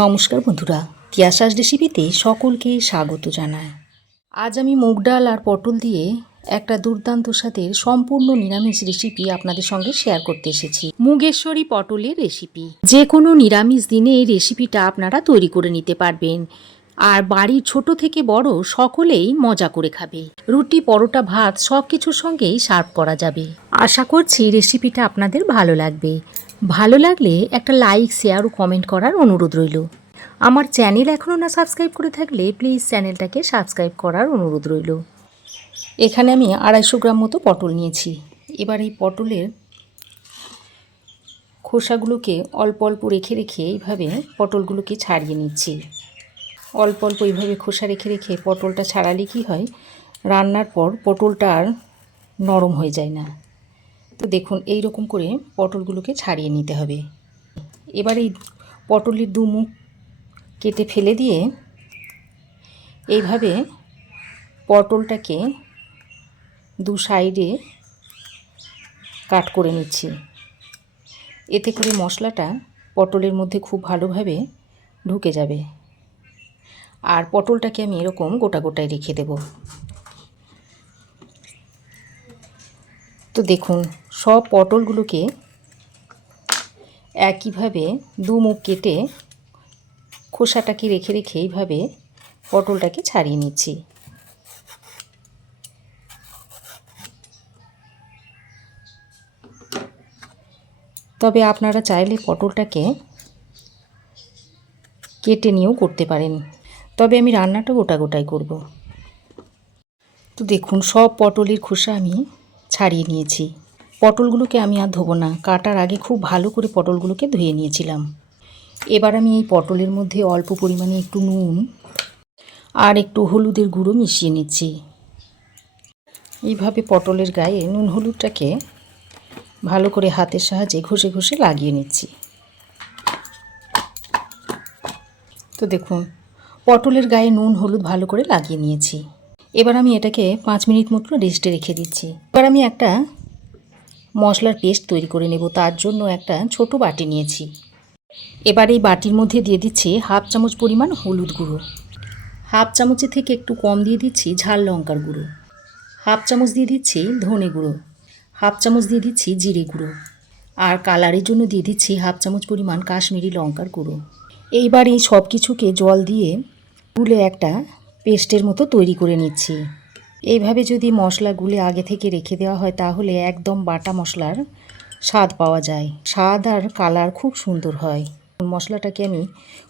নমস্কার বন্ধুরা, তিয়াসাস রেসিপিতে সকলকে স্বাগত জানাই। আজ আমি মুগ ডাল আর পটল দিয়ে একটা দুর্দান্ত স্বাদের সম্পূর্ণ নিরামিষ রেসিপি আপনাদের সঙ্গে শেয়ার করতে এসেছি। মুগেশ্বরী পটলের রেসিপি। যে কোনো নিরামিষ দিনে এই রেসিপিটা আপনারা তৈরি করে নিতে পারবেন, আর বাড়ির ছোট থেকে বড় সকলেই মজা করে খাবে। রুটি, পরোটা, ভাত সব কিছুর সঙ্গেই সার্ভ করা যাবে। আশা করছি রেসিপিটা আপনাদের ভালো লাগবে। ভালো লাগলে একটা লাইক, শেয়ার ও কমেন্ট করার অনুরোধ রইল। আমার চ্যানেল এখনও না সাবস্ক্রাইব করে থাকলে প্লিজ চ্যানেলটাকে সাবস্ক্রাইব করার অনুরোধ রইল। এখানে আমি 250 গ্রাম মতো পটল নিয়েছি। এবার এই পটলের খোসাগুলোকে অল্প অল্প রেখে রেখে এইভাবে পটলগুলোকে ছাড়িয়ে নিচ্ছি। অল্প অল্প এইভাবে খোসা রেখে রেখে পটলটা ছাড়ালে কী হয়, রান্নার পর পটলটা আর নরম হয়ে যায় না। তো দেখুন, এই রকম করে পটলগুলোকে ছাড়িয়ে নিতে হবে। এবার এই পটলের দুমুখ কেটে ফেলে দিয়ে এইভাবে পটলটাকে দু সাইডে কাট করে নিচ্ছি। এতে করে মশলাটা পটলের মধ্যে খুব ভালোভাবে ঢুকে যাবে। আর পটলটাকে আমি এরকম গোটা গোটায় রেখে দেব। তো দেখুন, সব পটলগুলোকে একইভাবে দুমুখ কেটে খোসাটাকে রেখে রেখে এইভাবে পটলটাকে ছাড়িয়ে নিচ্ছি। তবে আপনারা চাইলে পটলটাকে কেটে নিয়েও করতে পারেন, তবে আমি রান্নাটা গোটা গোটাই করব। তো দেখুন, সব পটলের খোসা আমি ছাড়িয়ে নিয়েছি। পটলগুলোকে আমি আর ধোবো না, কাটার আগে খুব ভালো করে পটলগুলোকে ধুয়ে নিয়েছিলাম। এবার আমি এই পটলের মধ্যে অল্প পরিমাণে একটু নুন আর একটু হলুদের গুঁড়ো মিশিয়ে নিচ্ছি। এইভাবে পটলের গায়ে নুন হলুদটাকে ভালো করে হাতের সাহায্যে ঘষে ঘষে লাগিয়ে নিচ্ছি। তো দেখুন, পটলের গায়ে নুন হলুদ ভালো করে লাগিয়ে নিয়েছি। এবার আমি এটাকে 5 মিনিট মতো রেস্টে রেখে দিচ্ছি। এবার আমি একটা মশলার পেস্ট তৈরি করে নেব। তার জন্য একটা ছোট বাটি নিয়েছি। এবার এই বাটির মধ্যে দিয়ে দিচ্ছি 1/2 চামচ পরিমাণ হলুদ গুঁড়ো, 1/2 চামচের থেকে একটু কম দিয়ে দিচ্ছি ঝাল লঙ্কার গুঁড়ো, 1/2 চামচ দিয়ে দিচ্ছি ধনে গুঁড়ো, 1/2 চামচ দিয়ে দিচ্ছি জিরে গুঁড়ো, আর কালারের জন্য দিয়ে দিচ্ছি 1/2 চামচ পরিমাণ কাশ্মীরি লঙ্কার গুঁড়ো। এইবার এই সব কিছুকে জল দিয়ে গুলে একটা পেস্টের মতো তৈরি করে নিচ্ছি। এইভাবে যদি মশলাগুলো আগে থেকে রেখে দেওয়া হয় তাহলে একদম বাটা মশলার স্বাদ পাওয়া যায়। স্বাদ আর কালার খুব সুন্দর হয়। মশলাটাকে আমি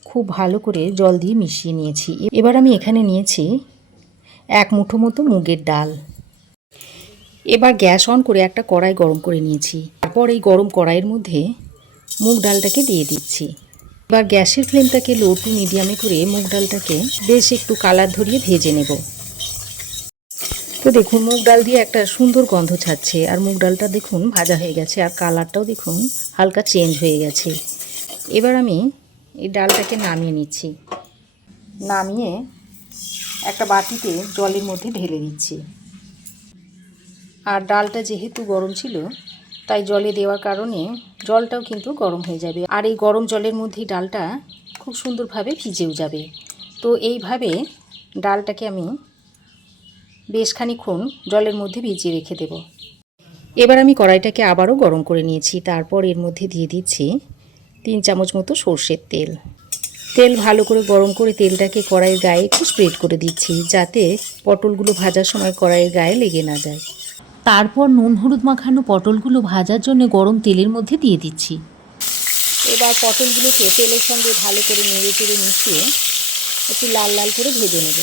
খুব ভালো করে জল দিয়ে মিশিয়ে নিয়েছি। এবার আমি এখানে নিয়েছি 1 মুঠো মতো মুগের ডাল। এবার গ্যাস অন করে একটা কড়াই গরম করে নিয়েছি। তারপর এই গরম কড়াইয়ের মধ্যে মুগ ডালটাকে দিয়ে দিচ্ছি। এবার গ্যাসের ফ্লেমটাকে লো টু মিডিয়ামে করে মুগ ডালটাকে বেশ একটু কালার ধরিয়ে ভেজে নেব। তো দেখুন, মুগ ডাল দিয়ে একটা সুন্দর গন্ধ ছাড়ছে, আর মুগ ডালটা দেখুন ভাজা হয়ে গেছে, আর কালারটাও দেখুন হালকা চেঞ্জ হয়ে গেছে। এবার আমি এই ডালটাকে নামিয়ে নিচ্ছি। নামিয়ে একটা বাটিতে জলের মধ্যে ঢেলে দিচ্ছি। আর ডালটা যেহেতু গরম ছিল তাই জলে দেওয়ার কারণে জলটাও কিন্তু গরম হয়ে যাবে, আর এই গরম জলের মধ্যেই ডালটা খুব সুন্দরভাবে ভিজেও যাবে। তো এইভাবে ডালটাকে আমি বেশ খানিকক্ষণ জলের মধ্যে ভিজিয়ে রেখে দেব। এবার আমি কড়াইটাকে আবারও গরম করে নিয়েছি। তারপর এর মধ্যে দিয়ে দিচ্ছি 3 চামচ মতো সর্ষের তেল। তেল ভালো করে গরম করে তেলটাকে কড়াইয়ের গায়ে একটু স্প্রেড করে দিচ্ছি, যাতে পটলগুলো ভাজার সময় কড়াইয়ের গায়ে লেগে না যায়। তারপর নুন হলুদ মাখানো পটলগুলো ভাজার জন্য গরম তেলের মধ্যে দিয়ে দিচ্ছি। এবার পটলগুলোকে তেলের সঙ্গে ভালো করে নেড়ে চেড়ে মিশিয়ে একটু লাল লাল করে ভেজে নেব।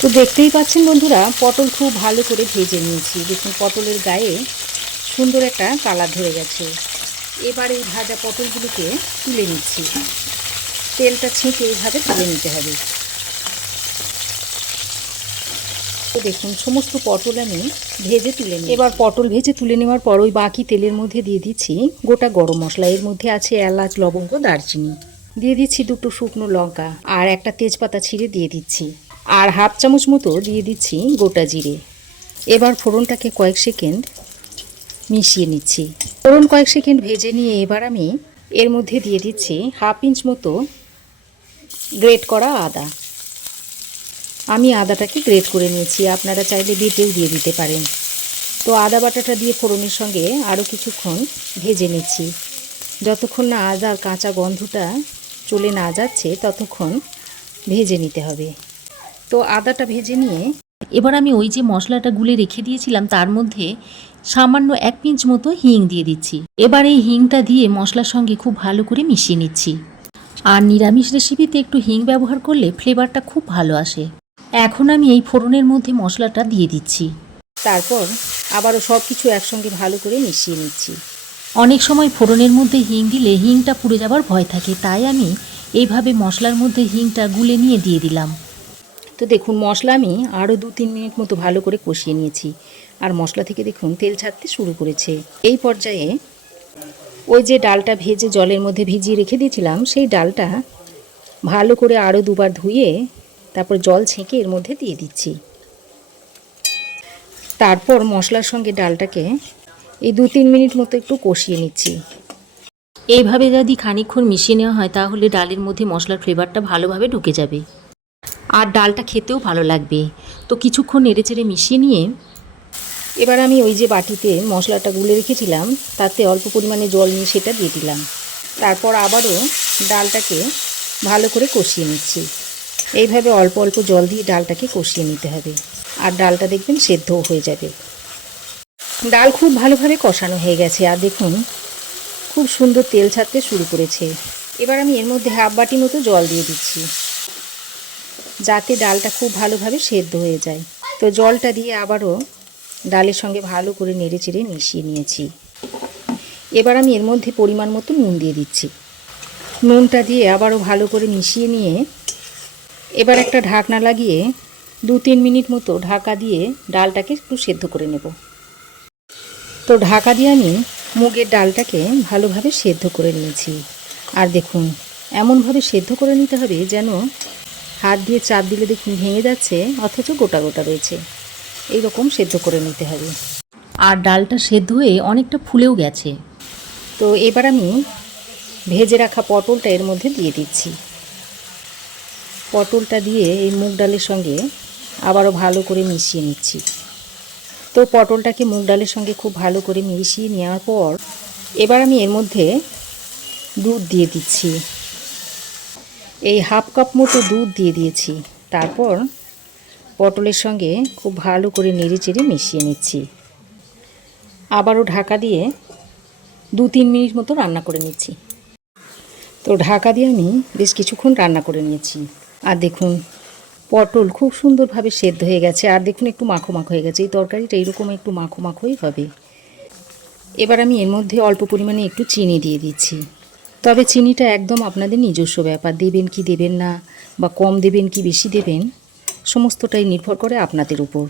তো দেখতেই পাচ্ছেন বন্ধুরা, পটল খুব ভালো করে ভেজে নিয়েছি। দেখুন, পটলের গায়ে সুন্দর একটা কালার ধরে গেছে। এবার এই ভাজা পটলগুলোকে তুলে নিচ্ছি। তেলটা ছেঁকে এইভাবে তুলে নিতে হবে। তো দেখুন, সমস্ত পটল আমি ভেজে তুলে নিই। এবার পটল ভেজে তুলে নেওয়ার পর ওই বাকি তেলের মধ্যে দিয়ে দিচ্ছি গোটা গরম মশলা। এর মধ্যে আছে এলাচ, লবঙ্গ, দারচিনি। দিয়ে দিচ্ছি 2টো শুকনো লঙ্কা আর একটা তেজপাতা ছিঁড়ে দিয়ে দিচ্ছি, আর 1/2 চামচ মতো দিয়ে দিচ্ছি গোটা জিরে। এবার ফোড়নটাকে কয়েক সেকেন্ড মিশিয়ে নিচ্ছি। ফোড়ন কয়েক সেকেন্ড ভেজে নিয়ে এবার আমি এর মধ্যে দিয়ে দিচ্ছি 1/2 ইঞ্চ মতো গ্রেট করা আদা। আমি আদাটাকে গ্রেট করে নিয়েছি, আপনারা চাইলে বেটেও দিয়ে দিতে পারেন। তো আদা বাটাটা দিয়ে ফোড়নের সঙ্গে আরও কিছুক্ষণ ভেজে নিচ্ছি। যতক্ষণ না আদার কাঁচা গন্ধটা চলে না যাচ্ছে ততক্ষণ ভেজে নিতে হবে। তো আদাটা ভেজে নিয়ে এবার আমি ওই যে মশলাটা গুলে রেখে দিয়েছিলাম তার মধ্যে সামান্য 1 পিঞ্চ মতো হিং দিয়ে দিচ্ছি। এবার এই হিংটা দিয়ে মশলার সঙ্গে খুব ভালো করে মিশিয়ে নিচ্ছি। আর নিরামিষ রেসিপিতে একটু হিং ব্যবহার করলে ফ্লেভারটা খুব ভালো আসে। এখন আমি এই ফোড়নের মধ্যে মশলাটা দিয়ে দিচ্ছি। তারপর আবারও সব কিছু একসঙ্গে ভালো করে মিশিয়ে নিচ্ছি। অনেক সময় ফোড়নের মধ্যে হিং দিলে হিংটা পুড়ে যাবার ভয় থাকে, তাই আমি এইভাবে মশলার মধ্যে হিংটা গুলে নিয়ে দিয়ে দিলাম। তো দেখুন মশলা আমি আরও 2-3 মিনিট মতো ভালো করে কষিয়ে নিয়েছি। আর মশলা থেকে দেখুন তেল ছাড়তে শুরু করেছে। এই পর্যায়ে ওই যে ডালটা ভেজে জলের মধ্যে ভিজিয়ে রেখে দিয়েছিলাম, সেই ডালটা ভালো করে আরও 2বার ধুয়ে তারপর জল ছেঁকে এর মধ্যে দিয়ে দিচ্ছি। তারপর মশলার সঙ্গে ডালটাকে এই 2-3 মিনিট মতো একটু কষিয়ে নিচ্ছি। এইভাবে যদি খানিকক্ষণ মিশিয়ে নেওয়া হয় তাহলে ডালের মধ্যে মশলার ফ্লেভারটা ভালোভাবে ঢুকে যাবে আর ডালটা খেতেও ভালো লাগবে। তো কিছুক্ষণ নেড়েচেড়ে মিশিয়ে নিয়ে এবার আমি ওই যে বাটিতে মশলাটা গুলে রেখেছিলাম তাতে অল্প পরিমাণে জল নিয়ে সেটা দিয়ে দিলাম। তারপর আবারও ডালটাকে ভালো করে কষিয়ে নিচ্ছি। এইভাবে অল্প অল্প জল দিয়ে ডালটাকে কষিয়ে নিতে হবে, আর ডালটা দেখবেন সেদ্ধও হয়ে যাবে। ডাল খুব ভালোভাবে কষানো হয়ে গেছে, আর দেখুন খুব সুন্দর তেল ছাড়তে শুরু করেছে। এবার আমি এর মধ্যে 1/2 বাটি মতো জল দিয়ে দিচ্ছি, যাতে ডালটা খুব ভালোভাবে সেদ্ধ হয়ে যায়। তো জলটা দিয়ে আবারও ডালের সঙ্গে ভালো করে নেড়েচেড়ে মিশিয়ে নিয়েছি। এবার আমি এর মধ্যে পরিমাণ মতো নুন দিয়ে দিচ্ছি। নুনটা দিয়ে আবারও ভালো করে মিশিয়ে নিয়ে এবার একটা ঢাকনা লাগিয়ে 2-3 মিনিট মতো ঢাকা দিয়ে ডালটাকে একটু সেদ্ধ করে নেব। তো ঢাকা দিয়ে আমি মুগের ডালটাকে ভালোভাবে সেদ্ধ করে নিয়েছি। আর দেখুন এমনভাবে সেদ্ধ করে নিতে হবে যেন হাত দিয়ে চাপ দিলে দেখুন ভেঙে যাচ্ছে, অথচ গোটা গোটা রয়েছে। এই রকম সেদ্ধ করে নিতে হবে। আর ডালটা সেদ্ধ হয়ে অনেকটা ফুলেও গেছে। তো এবার আমি ভেজে রাখা পটলটা এর মধ্যে দিয়ে দিচ্ছি। পটলটা দিয়ে এই মুগ ডালের সঙ্গে আবারও ভালো করে মিশিয়ে নিচ্ছি। তো পটলটাকে মুগ ডালের সঙ্গে খুব ভালো করে মিশিয়ে নেওয়ার পর এবার আমি এর মধ্যে দুধ দিয়ে দিচ্ছি। এই 1/2 কাপ মতো দুধ দিয়ে দিয়েছি। তারপর পটলের সঙ্গে খুব ভালো করে নেড়েচেড়ে মিশিয়ে নিচ্ছি। আবারও ঢাকা দিয়ে 2-3 মিনিট মতো রান্না করে নিচ্ছি। তো ঢাকা দিয়ে আমি বেশ কিছুক্ষণ রান্না করে নিয়েছি। আর দেখুন পটল খুব সুন্দরভাবে সেদ্ধ হয়ে গেছে, আর দেখুন একটু মাখো মাখো হয়ে গেছে। এই তরকারিটা এইরকম একটু মাখো মাখোই হবে। এবার আমি এর মধ্যে অল্প পরিমাণে একটু চিনি দিয়ে দিচ্ছি। তবে চিনিটা একদম আপনাদের নিজস্ব ব্যাপার, দেবেন কি দেবেন না, বা কম দেবেন কি বেশি দেবেন, সমস্তটাই নির্ভর করে আপনাদের উপর।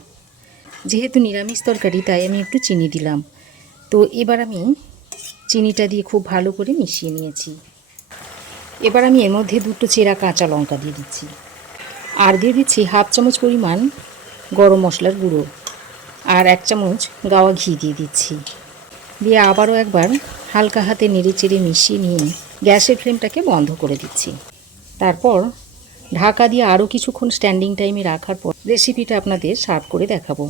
যেহেতু নিরামিষ তরকারি তাই আমি একটু চিনি দিলাম। তো এবার আমি চিনিটা দিয়ে খুব ভালো করে মিশিয়ে নিয়েছি। এবার আমি এর মধ্যে 2টো চেরা কাঁচা লঙ্কা দিয়ে দিচ্ছি, আর দিয়ে দিচ্ছি 1/2 চামচ পরিমাণ গরম মশলার গুঁড়ো, আর 1 চামচ গাওয়া ঘি দিয়ে দিচ্ছি। দিয়ে আবারও একবার হালকা হাতে নেড়েচেড়ে মিশিয়ে নিয়ে গ্যাসের ফ্লেমটাকে বন্ধ করে দিচ্ছি। তারপর ঢাকা দিয়ে আরও কিছুক্ষণ স্ট্যান্ডিং টাইমে রাখার পর রেসিপিটা আপনাদের সার্ভ করে দেখাবো।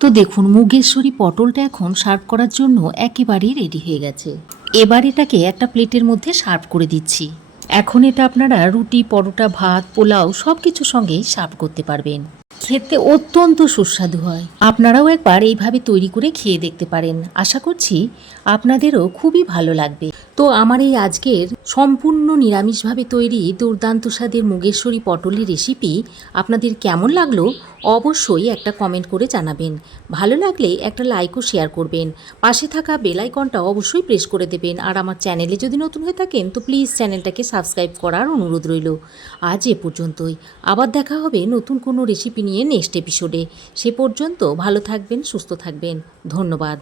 তো দেখুন মুগেশ্বরী পটলটা এখন সার্ভ করার জন্য একেবারেই রেডি হয়ে গেছে। এবার এটাকে একটা প্লেটের মধ্যে সার্ভ করে দিচ্ছি। এখন এটা আপনারা রুটি, পরোটা, ভাত, পোলাও সব কিছুর সঙ্গেই সার্ভ করতে পারবেন। খেতে অত্যন্ত সুস্বাদু হয়। আপনারাও একবার এইভাবে তৈরি করে খেয়ে দেখতে পারেন। আশা করছি আপনাদেরও খুবই ভালো লাগবে। তো আমার এই আজকের সম্পূর্ণ নিরামিষভাবে তৈরি দুর্দান্ত স্বাদের মুগেশ্বরী পটলের রেসিপি আপনাদের কেমন লাগলো অবশ্যই একটা কমেন্ট করে জানাবেন। ভালো লাগলে একটা লাইক ও শেয়ার করবেন। পাশে থাকা বেল আইকনটা অবশ্যই প্রেস করে দেবেন। আর আমার চ্যানেলে যদি নতুন হয়ে থাকেন তো প্লিজ চ্যানেলটাকে সাবস্ক্রাইব করার অনুরোধ রইল। আজ এ পর্যন্তই। আবার দেখা হবে নতুন কোনো রেসিপি নিয়ে নেক্সট এপিসোডে। সে পর্যন্ত ভালো থাকবেন, সুস্থ থাকবেন। ধন্যবাদ।